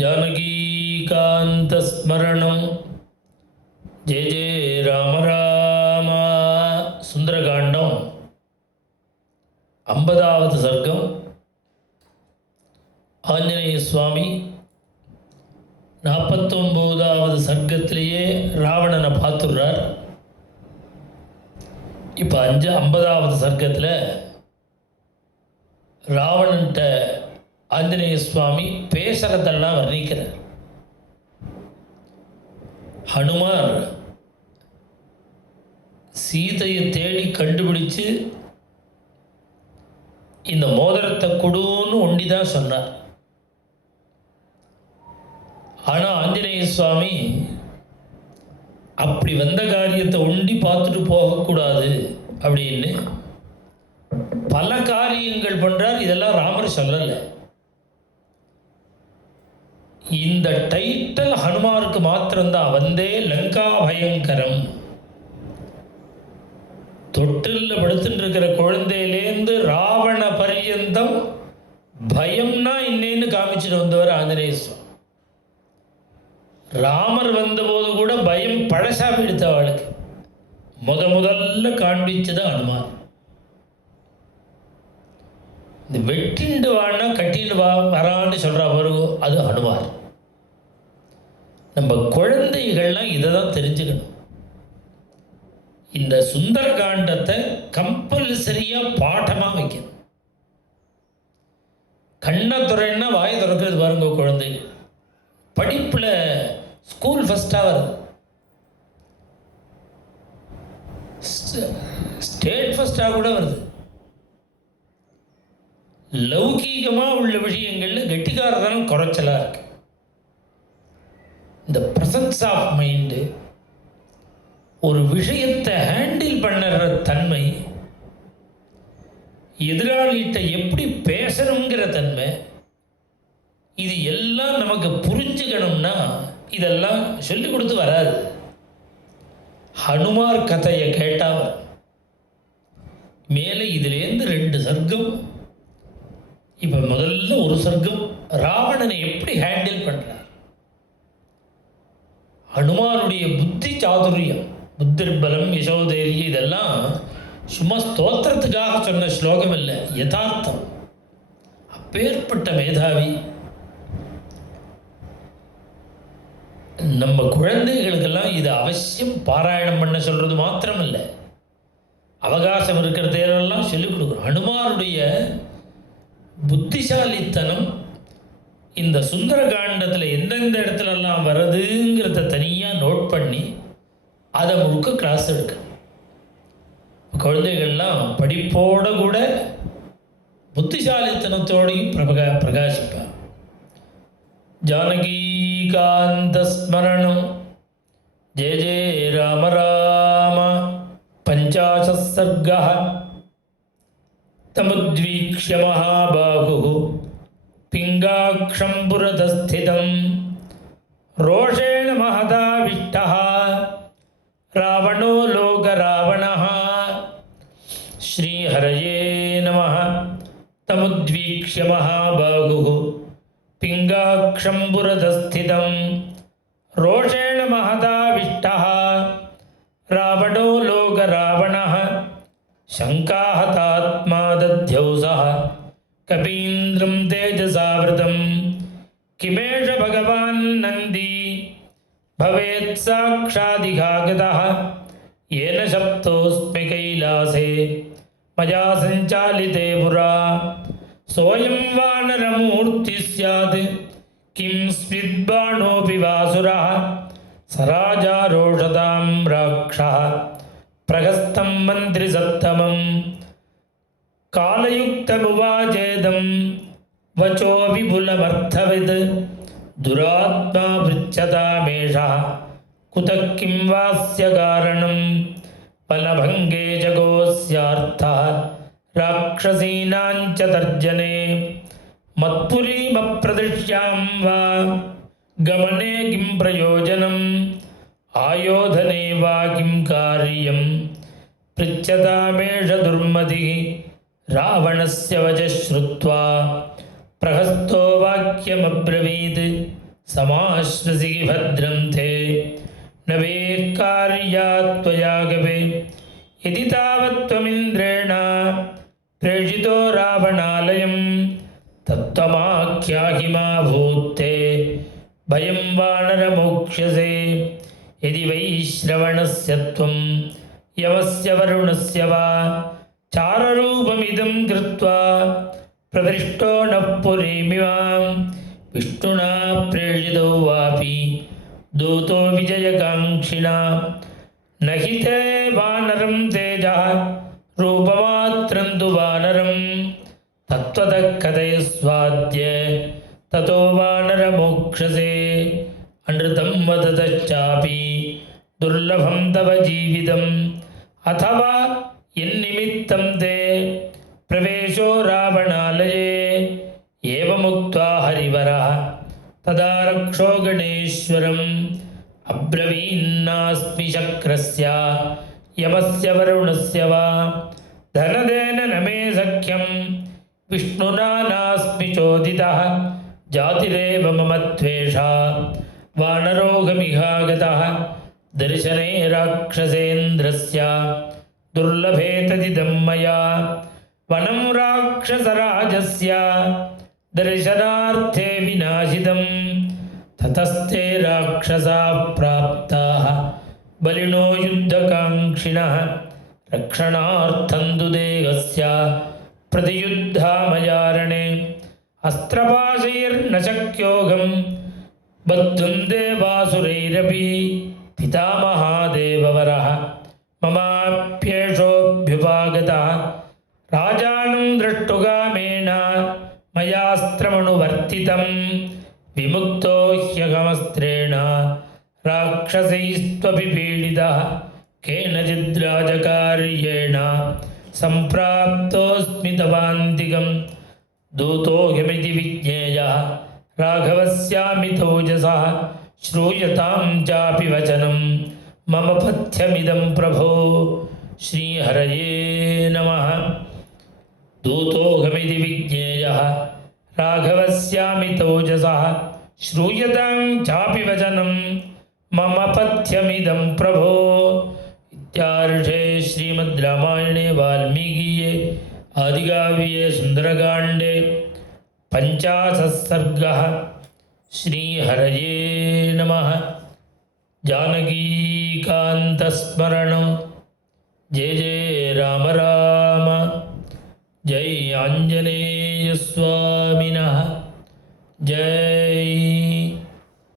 जानकीकान्तस्मरणं जय जय राम राम. சுந்தரகாண்டம் 50வது சர்க்கம். ஆஞ்சநேய சுவாமி 49வது சர்க்கத்திலேயே ராவணனை பார்த்துடுறார். இப்போ 50வது சர்க்கத்தில் ராவணன்ட்ட ஆஞ்சநேய சுவாமி பேசுகிறதெல்லாம் வர்ணிக்கிறார். ஹனுமார் சீதையை தேடி கண்டுபிடிச்சு இந்த மோதிரத்தை கொடுன்னு ஒண்டி தான் சொன்னார். ஆனால் ஆஞ்சநேய சுவாமி அப்படி வந்த காரியத்தை ஒண்டி பார்த்துட்டு போகக்கூடாது அப்படின்னு பல காரியங்கள் பண்ணுறார். இதெல்லாம் ராமர் சொல்லலை. இந்த டைட்டில் ஹனுமாருக்கு மாத்திரம்தான். வந்தே லங்கா பயங்கரம். தொட்டில் படுத்துட்டு இருக்கிற குழந்தையிலேருந்து ராவண பரியந்தம் பயம்னா இன்னேன்னு காமிச்சுட்டு வந்தவர் ஆஞ்சநேய சுவாமி. ராமர் வந்தபோது கூட பயம் பழசா பிடித்த அவளுக்கு முதல்ல காண்பிச்சது ஹனுமார். இந்த வெட்டிண்டு வானா கட்டிண்டு வரான்னு சொல்கிறா பாருங்க, அது ஹனுமார். நம்ம குழந்தைகள்லாம் இதை தான் தெரிஞ்சுக்கணும். இந்த சுந்தரகாண்டத்தை கம்பல்சரியாக பாடமாக வைக்கணும். கண்ணை துறைன்னா வாயை திறக்கிறது பாருங்க. குழந்தைகள் படிப்பில் ஸ்கூல் ஃபஸ்ட்டாக வருது, ஸ்டேட் ஃபஸ்ட்டாக கூட வருது. லௌகீகமாக உள்ள விஷயங்களில் கெட்டிக்காரதானம் குறைச்சலாக இருக்கு. இந்த ப்ரெசன்ஸ் ஆஃப் மைண்டு, ஒரு விஷயத்தை ஹேண்டில் பண்ணுற தன்மை, எதிராளிகிட்ட எப்படி பேசணுங்கிற தன்மை, இது எல்லாம் நமக்கு புரிஞ்சுக்கணும்னா இதெல்லாம் சொல்லிக் கொடுத்து வராது. ஹனுமார் கதையை கேட்டால் மேலே இதிலேருந்து 2 சர்க்கம். இப்போ முதல்ல ஒரு சர்க்கம் ராவணனை எப்படி ஹேண்டில் பண்ணுறார். ஹனுமானுடைய புத்தி சாதுரியம், புத்திர்பலம், யசோதைரியம், இதெல்லாம் சும்மா ஸ்தோத்திரத்துக்காக சொன்ன ஸ்லோகம் இல்லை, யதார்த்தம். அப்பேற்பட்ட மேதாவி. நம்ம குழந்தைகளுக்கெல்லாம் இது அவசியம் பாராயணம் பண்ண சொல்கிறது மாத்திரம் இல்லை, அவகாசம் இருக்கிறதெல்லாம் சொல்லிக் கொடுக்கணும். ஹனுமானுடைய புத்திசாலித்தனம் இந்த சுந்தரகாண்டத்தில் எந்தெந்த இடத்துலலாம் வருதுங்கிறத தனியாக நோட் பண்ணி அதை முழுக்க கிளாஸ் எடுக்க குழந்தைகள்லாம் படிப்போட கூட புத்திசாலித்தனத்தோடையும் பிரகாசிப்பார். ஜானகீகாந்தஸ்மரணம் ஜெய ஜெய ராம ராம. 50 சர்க்கः. तमुद्वीक्ष्य महाबाहुः पिङ्गाक्षं पुरतस्थितं रोषेण महदाविष्टः रावणो लोकरावणः. श्रीहरये नमः. तमुद्वीक्ष्य महाबाहुः पिङ्गाक्षं पुरतस्थितं रोषेण महदाविष्टः रावणो लोकरावणः. शङ्काहतात्मा दध्यौसः कपीन्द्रं तेजसावृतं किमेष भगवान् नन्दी भवेत् साक्षादिघागतः. येन शप्तोऽस्मि कैलासे मया सञ्चालिते पुरा सोऽयं वानरमूर्तिः स्यात् किं स्विद्बाणोऽपि वासुरः. सराजारोषतां राक्षः प्रहस्तं मन्त्रिसत्तमं कालयुक्तमुवाचेदं वचो विपुलमर्थवित्. दुरात्मा पृच्छतामेषः कुतः किं वास्य कारणं. वनभङ्गे जगोऽस्यार्थः राक्षसीनां च तर्जने. मत्पुरीमप्रदिश्यां वा गमने किं प्रयोजनम्. आयोधने वा किं कार्यं पृच्छतामेष दुर्मतिः. रावणस्य वचः श्रुत्वा प्रहस्तो वाक्यमब्रवीत् समाश्वसि भद्रं ते न वेः कार्यात् त्वया गवे यदि तावत् त्वमिन्द्रेण प्रेषितो रावणालयं तत्त्वमाख्याहि मा भूत्ते भयं वानरमोक्ष्यसे यदि वै श्रवणस्य त्वं यमस्य वरुणस्य वा चाररूपमिदं कृत्वा प्रविष्टो नः पुरीमिमां विष्णुना प्रेषितो वापि दूतो विजयकाङ्क्षिणा न हि ते वानरं तेजः रूपमात्रं तु वानरं तत्त्वतः कथयस्वाद्य ततो वानरमोक्षसे अनृतं वदतश्चापि दुर्लभं तव जीवितम् अथवा यन्निमित्तं ते प्रवेशो रावणालये एवमुक्त्वा हरिवरः तदा रक्षो गणेश्वरम् अब्रवीन्नास्मि शक्रस्य यमस्य वरुणस्य वा धनदेन न मे सख्यं विष्णुना नास्मि चोदितः जातिरेव मम त्वेषा वानरोगमिहागतः दर्शने राक्षसेन्द्रस्य दुर्लभे तदिदं मया वनं राक्षसराजस्य दर्शनार्थे विनाशितं ततस्ते राक्षसाः प्राप्ताः बलिनो युद्धकाङ्क्षिणः रक्षणार्थं तु देहस्य प्रतियुद्धामयारणे अस्त्रपाशैर्न शक्योऽहं बद्धुं देवासुरैरपि पितामहादेववरः ममाप्येषोऽभ्युपागतः राजानं द्रष्टुकामेन मयास्त्रमनुवर्तितं विमुक्तो ह्यहमस्त्रेण राक्षसैस्त्वपि पीडितः केनचिद्राजकार्येण सम्प्राप्तोऽस्मि तवान्तिकं दूतोऽहमिति विज्ञेयः राघवस्यामितोजसः श्रूयतां चापि वचनं मम पथ्यमिदं प्रभो श्रीहरये नमः। दूतोऽहमिति विज्ञेयः राघवस्यामितोजसः श्रूयतां चापि वचनं मम पथ्यमिदं प्रभो। इत्यार्षे श्रीमद् रामायणे वाल्मीकीये आदिकाव्ये सुन्दरकाण्डे 50 सर्गः। श्रीहरये नमः। जानकीकान्तस्मरणं जय जय राम राम। जय आञ्जनेयस्वामिनः। जय